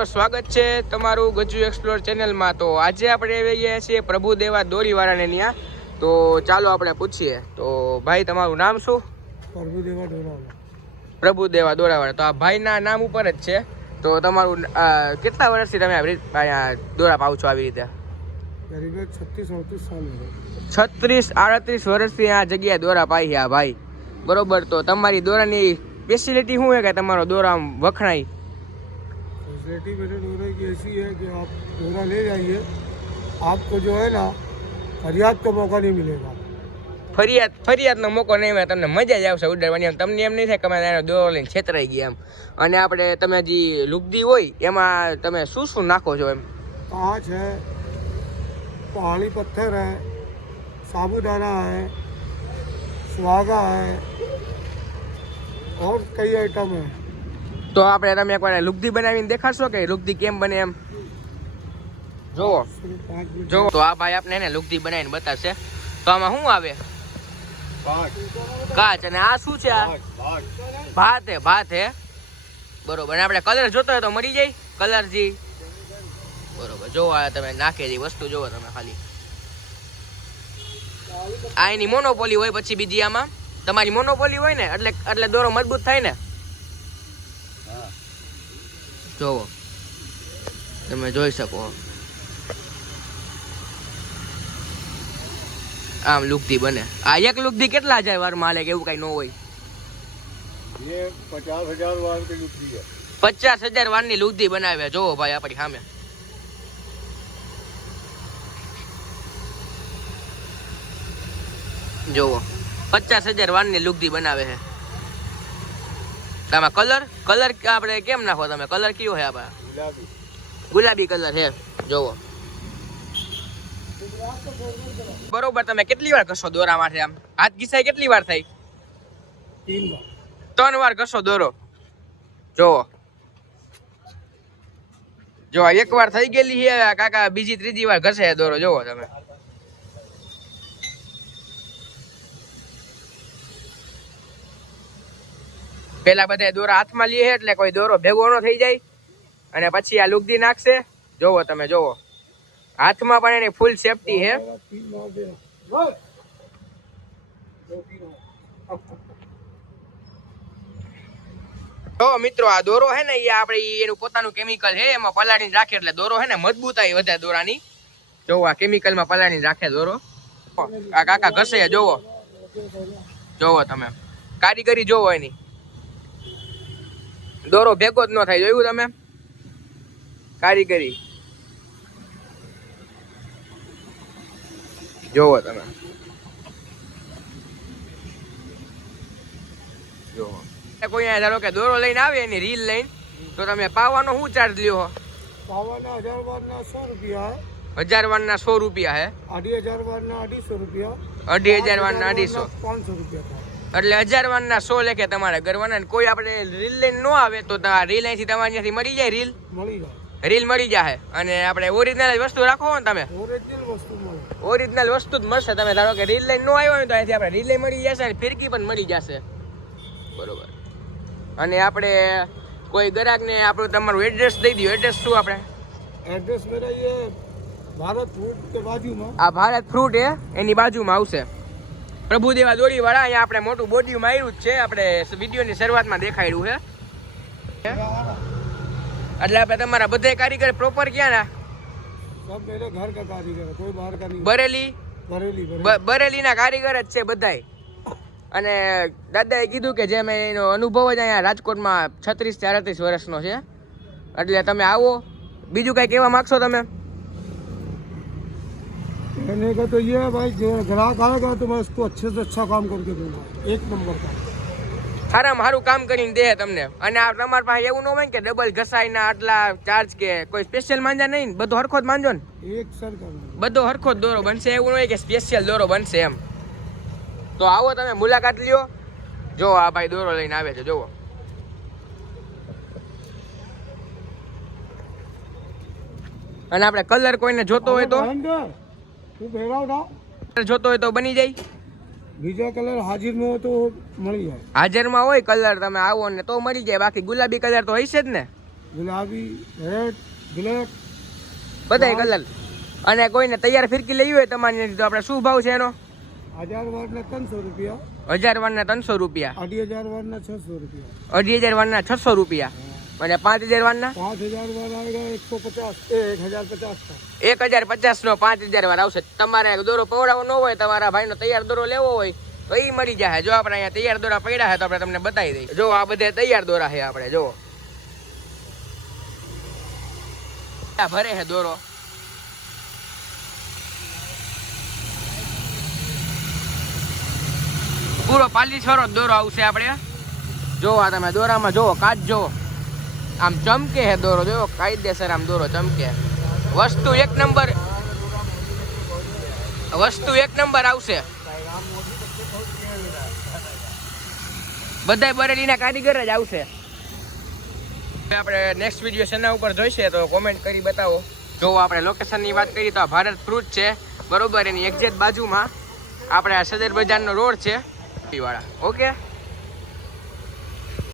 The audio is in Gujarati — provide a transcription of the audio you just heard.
મિત્રો, સ્વાગત છે તમારું ગજુ એક્સપ્લોર ચેનલમાં। તો આજે આપણે આવી ગયા છીએ પ્રભુદેવા દોરીવાળાને ત્યાં। તો ચાલો આપણે પૂછીએ। તો ભાઈ, તમારું નામ શું? પ્રભુદેવા દોરાવાળા। પ્રભુદેવા દોરાવાળા। તો આ ભાઈના નામ ઉપર જ છે। તો તમારું કેટલા વર્ષથી તમે અહીંયા દોરા પાવ છો આવી રીતે? કરીબન 36-38 સાલ। 36-38 વર્ષથી આ જગ્યાએ દોરા પાઈ છે આ ભાઈ, બરોબર। તો તમારી દોરાની स्पेशलिटी શું है कि તમારો દોરા આમ વખણાય? फैसिलिटी मेरे डोरे की ऐसी है कि आप डोरा ले जाइए, आपको जो है ना फरियाद का मौका नहीं मिलेगा। ફરિયાદનો મોકો નહીં મળે તમને, મજા જ આવશે ઉડાડવાની। એમ તમને એમ નહીં થાય કે અમે એનો દોરો લઈને છેતરાઈ ગયા એમ। અને આપણે તમે જે લુગદી હોય એમાં તમે શું શું નાખો છો એમ? कांच है, पहाड़ी पत्थर है, साबूदाना है, सुहागा है और कई आइटम है। તો આપણે તમે એકવાર લુગદી બનાવીને દેખાડશો કે લુગદી કેમ બને એમ? જોવો જો, તો આ ભાઈ આપણે એને લુગદી બનાવીને બતાવશે। તો આમાં શું આવે? કાચ। અને આ શું છે? ભાત હે, ભાત હે, બરોબર। અને આપણે કલર જોતો હોય તો મળી જાય કલર જી, બરોબર। જોવો આ તમે નાખેલી વસ્તુ જોવો તમે ખાલી। આ એની મોનોપોલી હોય, પછી બીજી આમાં તમારી મોનોપોલી હોય ને એટલે દોરો મજબૂત થાય ને। જોવો તમે જોઈ શકો, આમ લુગદી બને। આ એક લુગદી કેટલા હજાર વાર માં હાલે કે એવું કઈ ન હોય? ये 50,000 वार की लुगदी है। 50,000 વારની લુગદી બનાવે। જોવો ભાઈ આપણી સામે, જોવો 50,000 વારની લુગદી બનાવે છે। આમાં કલર આપણે કેમ નાખો તમે? કલર કયો છે આપણા? ગુલાબી કલર છે, જોવો બરોબર। તમે કેટલી વાર ઘસો દોરા માટે? આમ હાથ ઘીસાય કેટલી વાર થાય? 3 વાર ઘસો દોરો। જોવો જો એક વાર થઈ ગયેલી છે કાકા, બીજી ત્રીજી વાર ઘસે દોરો। જોવો તમે, પેલા બધા દોરા હાથમાં લે છે એટલે કોઈ દોરો ભેગો ન થઈ જાય, અને પછી આ લુગદી નાખશે। જોવો તમે, જોવો હાથમાં પણ એની ફૂલ સેફટી છે। તો મિત્રો, આ દોરો છે ને એ આપણે એનું પોતાનું કેમિકલ છે, એમાં પલાળીને રાખે એટલે દોરો છે ને મજબૂતાઈ વધે દોરાની। જોવો આ કેમિકલમાં પલાળીને રાખે દોરો। આ કાકા ઘસે, જોવો જોવો તમે કારીગરી જોવો એની, દોરો ભેગો જ ન થાય। જોયું તમે કારીગરી? જોવો તમે, જોવો કોઈ ધારો કે દોરો લઈને આવે એની રીલ લઈને, તો તમે પાવાનો શું ચાર્જ લ્યો? पावाना 1000 वार ना 100 रुपया है। 1000 વારના 100 રૂપિયા હે। 2,500 वार ना 250 रुपया। 2,500 વારના 250, 500 रुपया था। એટલે 1000 વારના 100 લેખે તમારે કરવાના। કોઈ આપણે રીલ લઈને ન આવે તો રીલ અહીંથી તમારે ત્યાંથી મળી જાય, રીલ મળી જાય। અને આપણે ઓરિજિનલ વસ્તુ રાખો ને તમે, ઓરિજિનલ વસ્તુ જ મળશે। તમે ધારો કે રીલ લઈને ન આવ્યો હોય તો અહીંથી આપણે રીલ મળી જશે અને ફિરકી પણ મળી જશે, બરોબર। અને આપણે કોઈ ગ્રાહકને આપણું તમારું એડ્રેસ દઈ દો। એડ્રેસ શું આપણે? एड्रेस मेरा ये भारत फ्रूट के बाजू में। આ ભારત ફ્રૂટ એ એની બાજુમાં આવશે પ્રભુદેવા દોરીવાળા। અહીંયા આપણે મોટું બોડીમાં આવ્યું જ છે, આપણે વિડીયોની શરૂઆતમાં દેખાડ્યું છે। એટલે આપણે તમારા બધા કારીગર પ્રોપર ક્યાં ના? सब मेरे घर का कारीगर है, कोई बाहर का नहीं। બરેલીના કારીગર જ છે બધાય। અને દાદાએ કીધું કે જે મેં એનો અનુભવ જ અહીંયા રાજકોટમાં 36-38 વર્ષનો છે। એટલે તમે આવો। બીજું કઈ કહેવા માંગશો તમે? कहने का तो ये है भाई, जो ग्राहक आएगा तो मैं उसको अच्छे से अच्छा काम करके दूंगा, 1 नंबर का। સારામાં સારું કામ કરીને દે તમને। અને આ તમારા પાસે એવું ન હોય કે ડબલ ઘસાઈના આટલા ચાર્જ કે કોઈ સ્પેશિયલ માંજા નહીં, બધો હરખો જ માંજો ને, एक सर का બધો હરખો જ દોરો બનશે। એવું નહીં કે સ્પેશિયલ દોરો બનશે એમ। તો આવો તમે મુલાકાત લ્યો। જો આ ભાઈ દોરો લઈને આવે છે, જોવો। અને આપણે કલર કોઈને જોતો હોય તો બની જાય। બીજા કલર હાજરમાં હોય તો મળી જાય। હાજરમાં હોય કલર, તમે આવો ને તો મળી જાય। બાકી ગુલાબી કલર તો હશે જ ને? गुलाबी रेड ब्लैक બધાય કલર. અને કોઈને તૈયાર ફિરકી લેવી હોય તમારી તો આપણે શું ભાવ છે એનો? 1000 वाटना 300 रुपया 1000 વારના 300 રૂપિયા, 2500 वाटना 600 रुपया 2500 વારના 600 રૂપિયા અને 5000 વારના 5000 वाला आएगा 150 1050 का 1050 નો 5000 વાર આવશે. તમારે દોરો પવડાવો ન હોય, તમારા ભાઈનો તૈયાર દોરો લેવો હોય તો એ મળી જાય. જો આપણે અહીંયા તૈયાર દોરા પડ્યા છે તો આપણે તમને બતાવી દઈએ. જો આ બધે તૈયાર દોરા છે આપણે. જો આ ભરે છે દોરો. પૂરો પાલી છોરો દોરો આવશે આપણે. જો આ તમે દોરામાં જો કાચ જો આમ ચમકે છે દોરો. જો કાયદેસર આમ દોરો ચમકે. વસ્તુ એક નંબર આવશે. બધાય બરેલીના કારીગર જ આવશે. આપણે નેક્સ્ટ વિડીયો શેના ઉપર જોઈશે તો કોમેન્ટ કરી બતાવો. જો આપણે લોકેશનની વાત કરીએ તો આ ભારત ફ્રૂટ છે બરોબર, એની એક્ઝેક્ટ બાજુમાં આપણે આ સદર બજારનો રોડ છે વાળા. ઓકે.